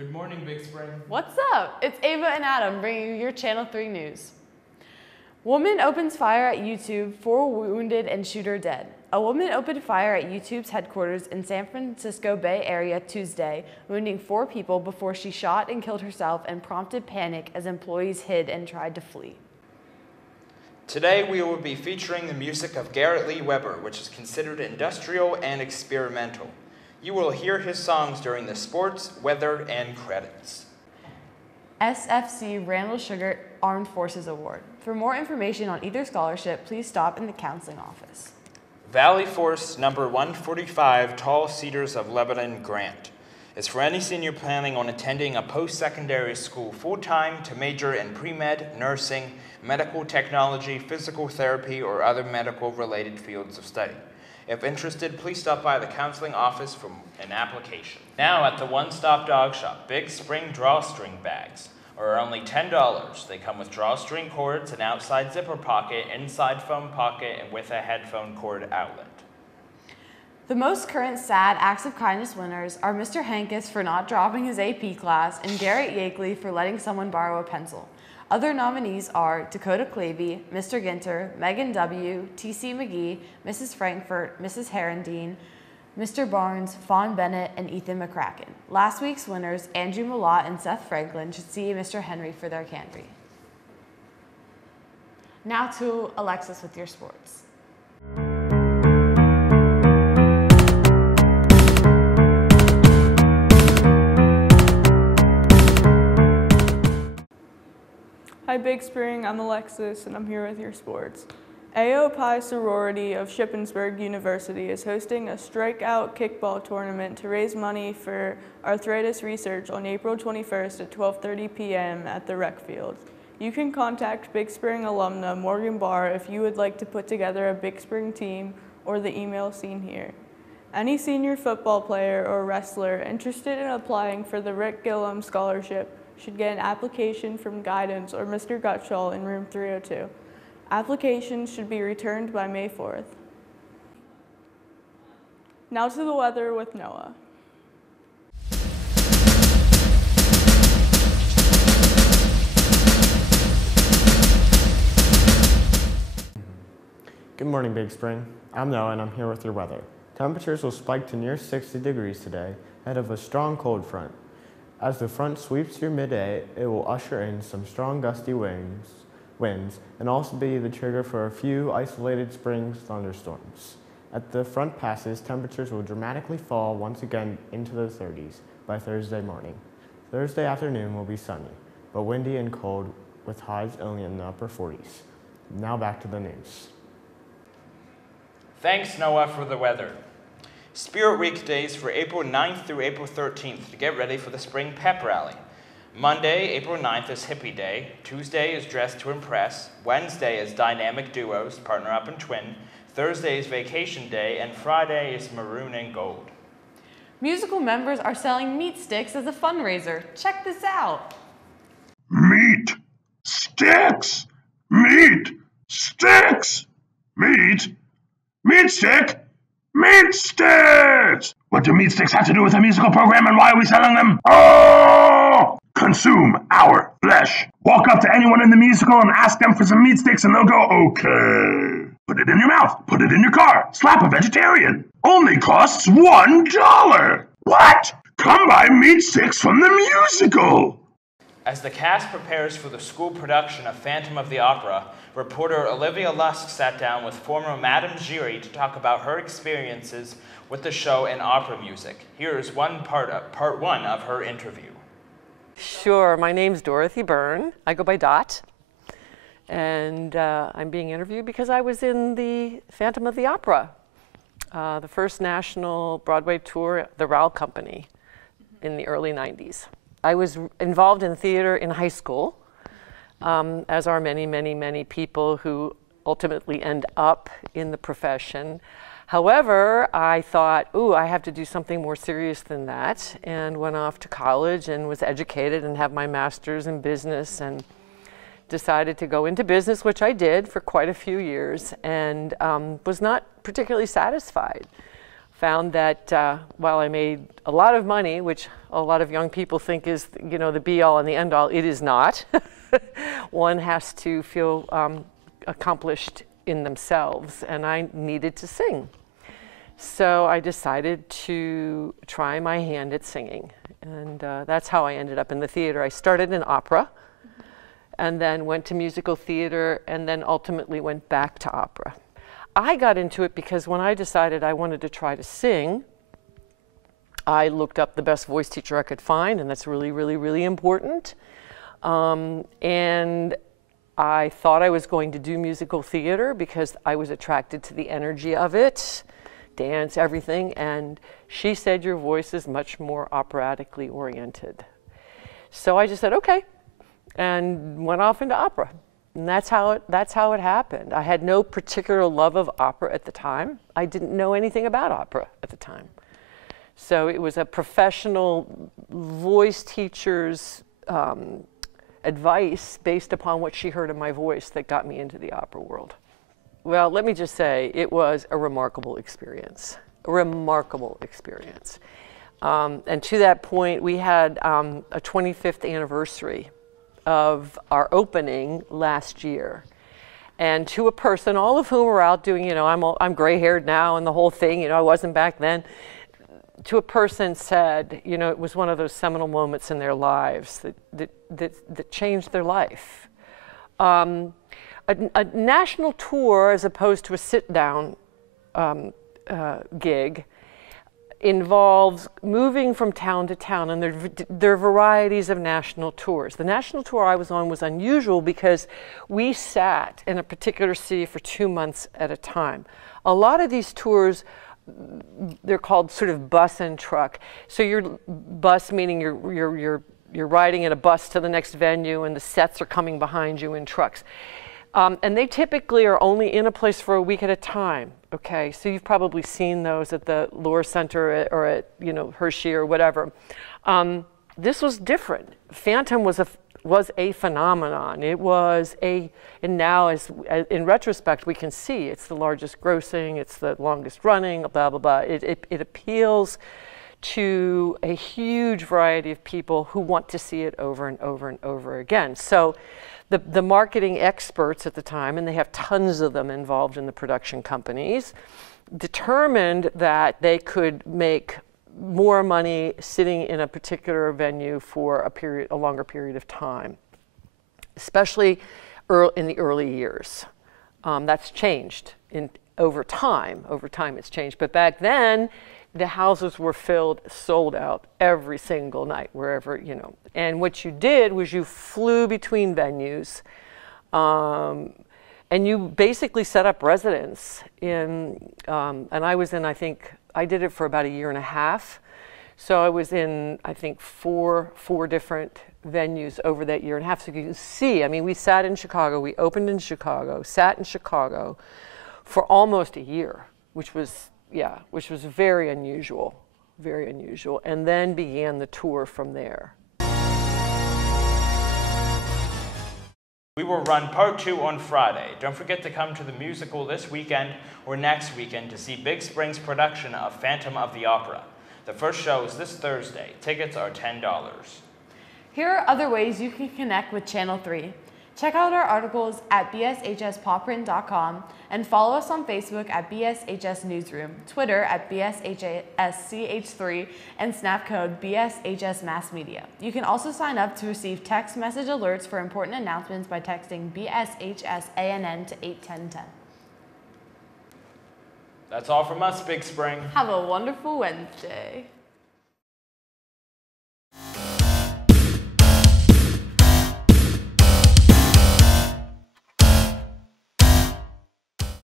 Good morning, Big Spring. What's up? It's Ava and Adam bringing you your Channel 3 news. Woman opens fire at YouTube, 4 wounded and shooter dead. A woman opened fire at YouTube's headquarters in San Francisco Bay Area Tuesday, wounding 4 people before she shot and killed herself and prompted panic as employees hid and tried to flee. Today we will be featuring the music of Garrett Lee Weber, which is considered industrial and experimental. You will hear his songs during the sports, weather, and credits. SFC Randall Sugar Armed Forces Award. For more information on either scholarship, please stop in the counseling office. Valley Force number 145, Tall Cedars of Lebanon grant is for any senior planning on attending a post-secondary school full-time to major in pre-med, nursing, medical technology, physical therapy, or other medical-related fields of study. If interested, please stop by the counseling office for an application. Now at the One Stop Dog Shop, Big Spring drawstring bags are only $10. They come with drawstring cords, an outside zipper pocket, inside phone pocket, and with a headphone cord outlet. The most current sad acts of kindness winners are Mr. Hankus for not dropping his AP class and Garrett Yakeley for letting someone borrow a pencil. Other nominees are Dakota Clavey, Mr. Ginter, Megan W., T.C. McGee, Mrs. Frankfurt, Mrs. Herendine, Mr. Barnes, Fawn Bennett, and Ethan McCracken. Last week's winners, Andrew Malott and Seth Franklin, should see Mr. Henry for their candy. Now to Alexis with your sports. Hi Big Spring, I'm Alexis and I'm here with your sports. AO Pi Sorority of Shippensburg University is hosting a strikeout kickball tournament to raise money for arthritis research on April 21st at 12:30 p.m. at the rec field. You can contact Big Spring alumna Morgan Barr if you would like to put together a Big Spring team or the email seen here. Any senior football player or wrestler interested in applying for the Rick Gillum Scholarship should get an application from Guidance or Mr. Gutschall in room 302. Applications should be returned by May 4th. Now to the weather with Noah. Good morning, Big Spring. I'm Noah and I'm here with your weather. Temperatures will spike to near 60 degrees today ahead of a strong cold front. As the front sweeps through midday, it will usher in some strong gusty winds and also be the trigger for a few isolated spring thunderstorms. As the front passes, temperatures will dramatically fall once again into the 30s by Thursday morning. Thursday afternoon will be sunny, but windy and cold with highs only in the upper 40s. Now back to the news. Thanks, Noah, for the weather. Spirit Week days for April 9th through April 13th to get ready for the Spring Pep Rally. Monday, April 9th is Hippie Day. Tuesday is Dress to Impress. Wednesday is Dynamic Duos, Partner Up and Twin. Thursday is Vacation Day, and Friday is Maroon and Gold. Musical members are selling meat sticks as a fundraiser. Check this out. Meat sticks! Meat sticks! Meat? Meat stick? Meat sticks! What do meat sticks have to do with a musical program and why are we selling them? Oh! Consume our flesh. Walk up to anyone in the musical and ask them for some meat sticks and they'll go, okay. Put it in your mouth. Put it in your car. Slap a vegetarian. Only costs $1. What? Come buy meat sticks from the musical. As the cast prepares for the school production of Phantom of the Opera, reporter Olivia Lusk sat down with former Madame Giry to talk about her experiences with the show and opera music. Here is part one of her interview. Sure, my name's Dorothy Byrne. I go by Dot. And I'm being interviewed because I was in the Phantom of the Opera, the first national Broadway tour, the Rowell Company, in the early 90s. I was involved in theater in high school, as are many, many, many people who ultimately end up in the profession. However, I thought, ooh, I have to do something more serious than that, and went off to college and was educated and have my master's in business and decided to go into business, which I did for quite a few years, and was not particularly satisfied. found that while I made a lot of money, which a lot of young people think is, you know, the be-all and the end-all, it is not. One has to feel accomplished in themselves, and I needed to sing. So I decided to try my hand at singing, and that's how I ended up in the theater. I started in opera, and then went to musical theater, and then ultimately went back to opera. I got into it because when I decided I wanted to try to sing, I looked up the best voice teacher I could find, and that's really, really, really important. And I thought I was going to do musical theater because I was attracted to the energy of it, dance, everything, and she said your voice is much more operatically oriented. So I just said, okay, and went off into opera. And that's how it happened. I had no particular love of opera at the time. I didn't know anything about opera at the time. So it was a professional voice teacher's advice based upon what she heard in my voice that got me into the opera world. Well, let me just say, it was a remarkable experience. A remarkable experience. And to that point, we had a 25th anniversary of our opening last year. And to a person, all of whom were out doing, you know, I'm gray-haired now and the whole thing, you know, I wasn't back then. To a person said, you know, it was one of those seminal moments in their lives that changed their life. A national tour, as opposed to a sit-down gig, involves moving from town to town, and there are varieties of national tours. The national tour I was on was unusual because we sat in a particular city for 2 months at a time. A lot of these tours, they're called sort of bus and truck. So your bus, meaning you're riding in a bus to the next venue, and the sets are coming behind you in trucks. And they typically are only in a place for a week at a time. Okay, so you've probably seen those at the Lohr Center or at, you know, Hershey or whatever. This was different. Phantom was a phenomenon. It was and now in retrospect we can see it's the largest grossing, it's the longest running, blah, blah, blah. It appeals to a huge variety of people who want to see it over and over and over again. So the marketing experts at the time, and they have tons of them involved in the production companies, determined that they could make more money sitting in a particular venue for a longer period of time, especially in the early years. That's changed over time. Over time it's changed. But back then, the houses were filled, sold out every single night, wherever, you know. And what you did was you flew between venues, and you basically set up residence in, and I was in, I think, I did it for about 1.5 years. So I was in, I think, four different venues over that 1.5 years. So you can see, I mean, we sat in Chicago, we opened in Chicago, sat in Chicago for almost a year, which was very unusual, and then began the tour from there. We will run part 2 on Friday. Don't forget to come to the musical this weekend or next weekend to see Big Spring's production of Phantom of the Opera. The first show is this Thursday. Tickets are $10. Here are other ways you can connect with Channel 3. Check out our articles at bshspawprint.com and follow us on Facebook at BSHS Newsroom, Twitter at BSHSCH3, and snap code BSHS Mass Media. You can also sign up to receive text message alerts for important announcements by texting BSHSANN to 81010. That's all from us, Big Spring. Have a wonderful Wednesday.